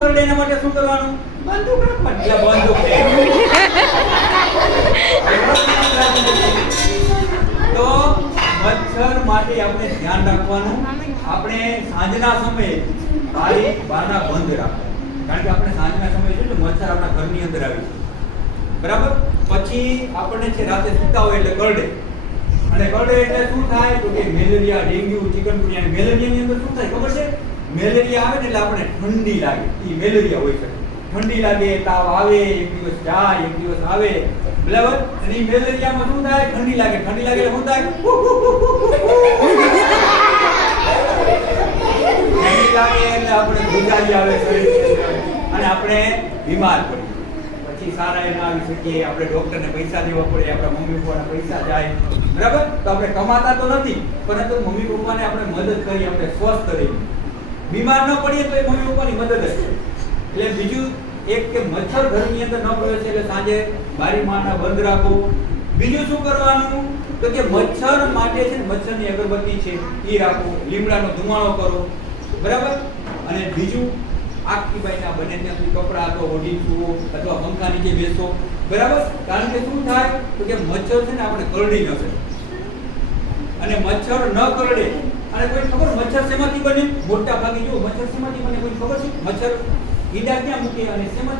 એના માટે શું કરવાનું? બંદૂક રાખવાની. એટલે બંદૂક તો મચ્છર માટે આપણે ધ્યાન રાખવાનું. આપણે સાંજના સમયે બારી બારણા બંધ રાખવા, કારણ કે આપણે સાંજના સમયે જોઈએ મચ્છર આપણા ઘરની અંદર આવી છે, બરાબર. પછી આપણને છે રાતે સૂતા હોય એટલે કરડે, અને કરડે એટલે શું થાય તો કે મેલેરિયા, ડેન્ગ્યુ, ચિકનગુનિયા. મેલેરિયાની અંદર શું થાય ખબર છે? મેલેરિયા આવે ને એટલે આપણે ઠંડી લાગે, એ મેલેરિયા હોય છે. ઠંડી લાગે, તાવ આવે, એક દિવસ જાય, એક દિવસ આવે, બરાબર. અને એ મેલેરિયામાં શું થાય? ઠંડી લાગે, ઠંડી લાગે એટલે શું થાય? ઠંડી લાગે એટલે આપણે ગુજારી આવે શરીર અને આપણે બીમાર પડીએ. પછી સારા એ ના આવી શકીએ, આપણે ડોક્ટરને પૈસા દેવા પડે, આપણા મમ્મી પપ્પાના પૈસા જાય, બરાબર. તો આપણે કમાતા તો નથી, પરંતુ મમ્મી પપ્પાને આપણે મદદ કરી, આપણે સ્વસ્થ રહીએ, બીમાર ન પડીએ તો એ મમ્મી પપ્પાની મદદ જ છે. એટલે બીજું એક કે મચ્છર ઘરની અંદર ન પ્રવેશે એટલે સાંજે બારી મારણા બંધ રાખો. બીજું શું કરવાનું તો કે મચ્છર માટે છે મચ્છરની અગરબત્તી છે એ રાખો, લીમડાનો ધુમાડો કરો, બરાબર. અને બીજું આખી બાઈના બને ત્યાં સુધી કપડા તો ઓઢી જુઓ અથવા પંખા નીચે બેસો, બરાબર. કારણ કે શું થાય તો કે મચ્છર છે ને આપણે કરડી ન શકે, અને મચ્છર ન કરડે. અને કોઈ ખબર મચ્છર શેમાંથી બને? મોટા ભાગે જો મચ્છર શેમાંથી બને કોઈ ખબર છે? મચ્છર ઈંડા ક્યાં મૂકે અને શેમાંથી